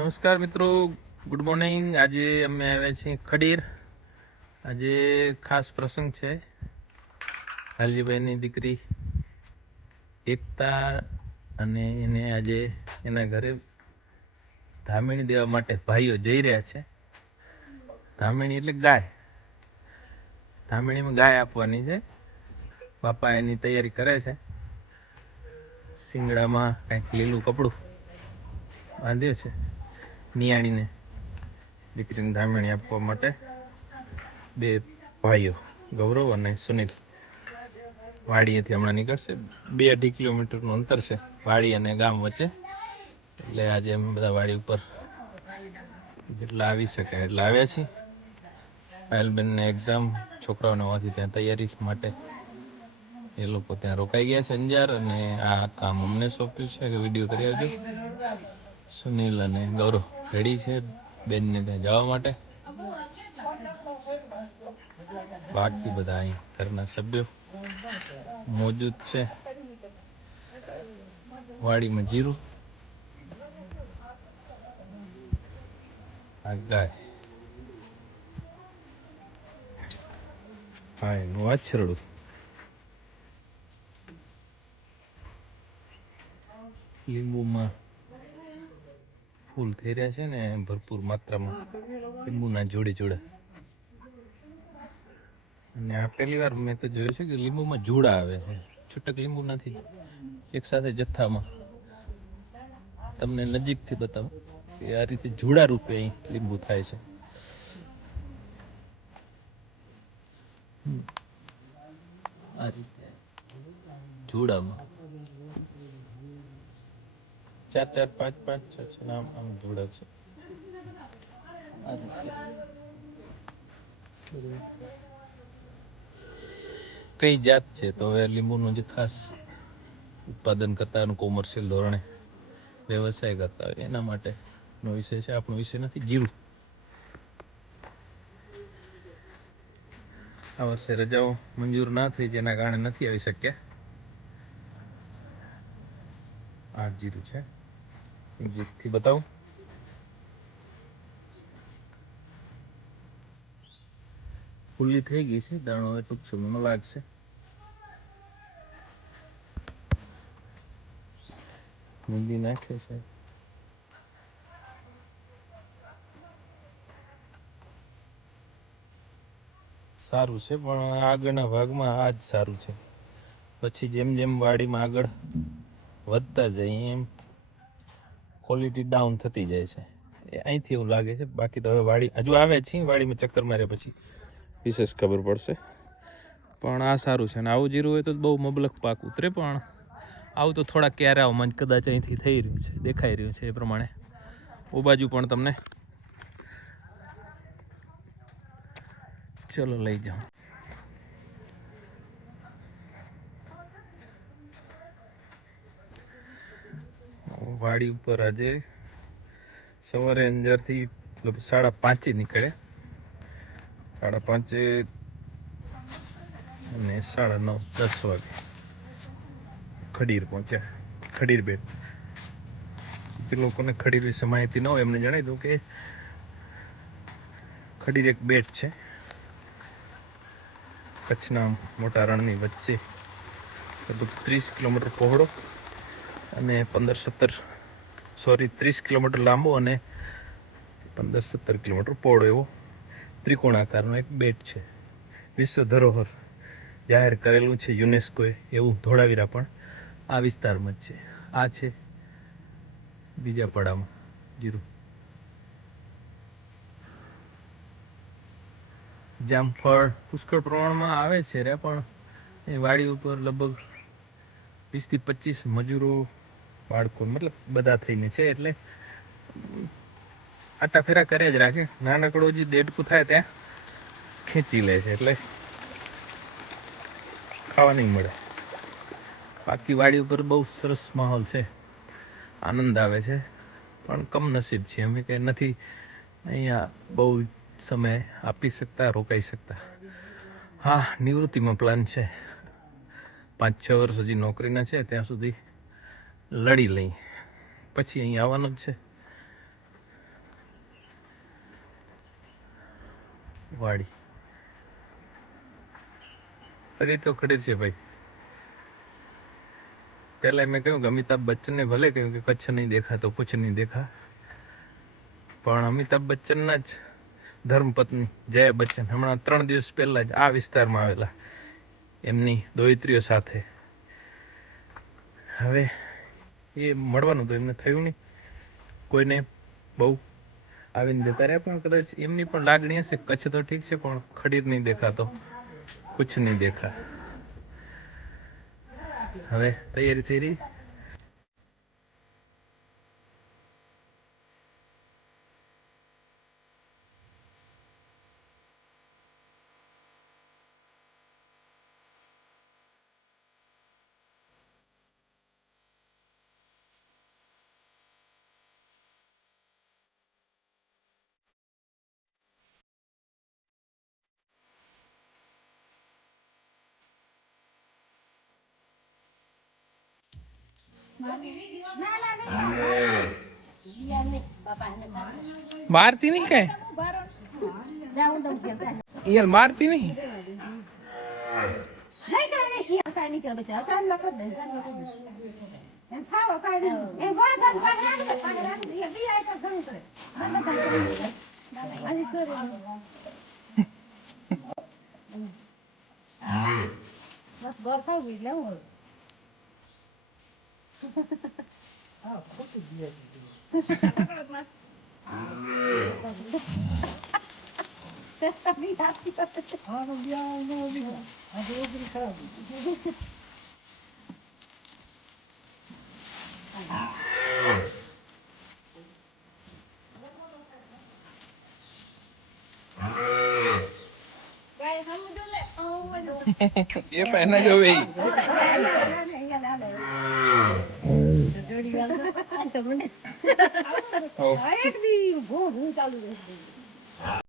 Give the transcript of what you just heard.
નમસ્કાર મિત્રો, good morning. આજે અમે આવ્યા છીએ ખડીર. આજે ખાસ પ્રસંગ છે. લાલજીભાઈની દીકરી એકતા અને એને આજે એના ઘરે ધામણી દેવા માટે ભાઈઓ જઈ રહ્યા છે. ધામણી એટલે ગાય. ધામણીમાં ગાય આપવાની છે. બાપા એની તૈયારી કરે છે. શિંગડામાં કંઈક લીલું કપડું બાંધ્યું છે. નિયાણીને દીકરીને ધામણી આપવા માટે બે ભાઈઓ ગૌરવ અને સુનિલ વાડીએથી હમણાં નીકળશે. 2-2.5 કિલોમીટરનું અંતર છે વાડી અને ગામ વચ્ચે. એટલે આજે અમે બધા વાડી ઉપર જેટલા આવી શકે એટલા આવ્યા છીએ. પાયલબેનને એક્ઝામ, છોકરાઓને હોવાથી ત્યાં તૈયારી માટે એ લોકો ત્યાં રોકાઈ ગયા છે અંજાર. અને આ કામ અમને સોંપ્યું છે કે વિડીયો કરી આવજો. સુનિલ અને ગૌરવ રેડી છે બેનને ત્યાં જવા માટે. બાકી બધા અહીં ઘરના સભ્યો મોજૂદ છે. વાડીમાં જીરું, આ ગાય, હા એનું વાછરડું. લીંબુમાં ફૂલ થઈ રહ્યા છે ને ભરપૂર માત્રામાં લીંબુના જોડે. અને આ પહેલી વાર મેં તો જોયું છે કે લીંબુમાં જોડા આવે છે. છૂટક લીંબુ નથી, એક સાથે જથ્થામાં. તમને નજીકથી બતાવું કે આ રીતે જોડા રૂપે અહીં લીંબુ થાય છે. આ રીતે જોડામાં 4-4, 5-5, 6-6 આમ જોડા છે. આ રીતે કઈ જાત છે તો હવે લીંબુનું જે ખાસ ઉત્પાદન કરતા હોય, કોમર્શિયલ ધોરણે વ્યવસાય કરતા હોય એના માટેનો વિષય છે. આપણો વિષય નથી. જીરું આ વર્ષે રજાઓ મંજૂર ના થઈ, જેના કારણે નથી આવી શક્યા. આ જીરું છે, નજીકથી બતાવું. ફૂલી થઈ ગઈ છે, દાણો હવે ટૂંક સમયમાં લાગશે. મીંદી નાખે છે. સારું છે, પણ આગળના ભાગમાં આ જ સારું છે. પછી જેમ જેમ વાડીમાં આગળ વધતા જાય એમ ક્વોલિટી ડાઉન થતી જાય છે. અહીંથી એવું લાગે છે. બાકી તો હવે વાડી હજુ આવે છે, વાડીમાં ચક્કર માર્યા પછી વિશેષ ખબર પડશે. પણ આ સારું છે. અને આવું જીરું હોય તો બહુ મબલક પાક ઉતરે. પણ આવું તો થોડા ક્યારાઓમાં કદાચ અહીંથી થઈ રહ્યું છે, દેખાઈ રહ્યું છે. એ પ્રમાણે ઓ બાજુ પણ તમને ચલો લઈ જાઉં. વાડી ઉપર આજે સવારે અંજારથી 5:30 નીકળે. 5:30 અને 9:30-10 વાગે ખડીર પહોંચ્યા. ખડીર બેટ, જે લોકોને ખડીર વિશે માહિતી ન હોય એમને જણાવી દઉં કે ખડીર એક બેટ છે કચ્છના મોટા રણની વચ્ચે. લગભગ 30 કિલોમીટર પહોળો અને 30 કિલોમીટર લાંબો અને 15-17 કિલોમીટર પહોળો એવો ત્રિકોણાકારનો એક બેટ છે. વિશ્વ ધરોહર જાહેર કરેલું છે યુનેસ્કોએ. એવું ધોળાવીરા પણ આ વિસ્તારમાં જ છે. આ છે બીજા પડામાં જીરું. જામફળ પુષ્કળ પ્રમાણમાં આવે છે રે, પણ એ વાડી ઉપર લગભગ 20-25 મજૂરો, બાળકો, મતલબ બધા થઈને છે. એટલે આટા ફેરા કર્યા જ રાખે. નાનકડો જે દેડકું થાય ત્યાં ખેંચી લે છે, એટલે ખાવા નહીં મળે. બાકી વાડી ઉપર બહુ સરસ માહોલ છે, આનંદ આવે છે. પણ કમનસીબ છે અમે કે નથી અહીંયા બહુ સમય આપી શકતા, રોકાઈ શકતા. હા, નિવૃત્તિમાં પ્લાન છે. 5-6 વર્ષ હજી નોકરીના છે, ત્યાં સુધી લડી લઈ પછી અહીં આવવાનું જ છે. વાડી ખરી તો ખરી છે ભાઈ. पहले मैं कहूँ कि अमिताभ बच्चन ने भले कहूँ कि कच्छ नहीं देखा तो कुछ नहीं देखा, પણ અમિતાભ બચ્ચનના જ ધર્મપત્ની જયા બચ્ચન હમણાં 3 દિવસ પહેલા જ આ વિસ્તારમાં આવેલા એમની દોહિત્રીઓ સાથે. હવે એ મળવાનું તો એમને થયું નહીં, કોઈને બહુ આવીને જતા રહ્યા, પણ કદાચ એમની પણ લાગણી હશે. કચ્છ તો ઠીક છે પણ ખડીર નહીં દેખા તો કુછ નહીં દેખા. હવે તૈયારી થઈ રહી. मारती नहीं क्या यार, मारती नहीं ये पहना जो भाई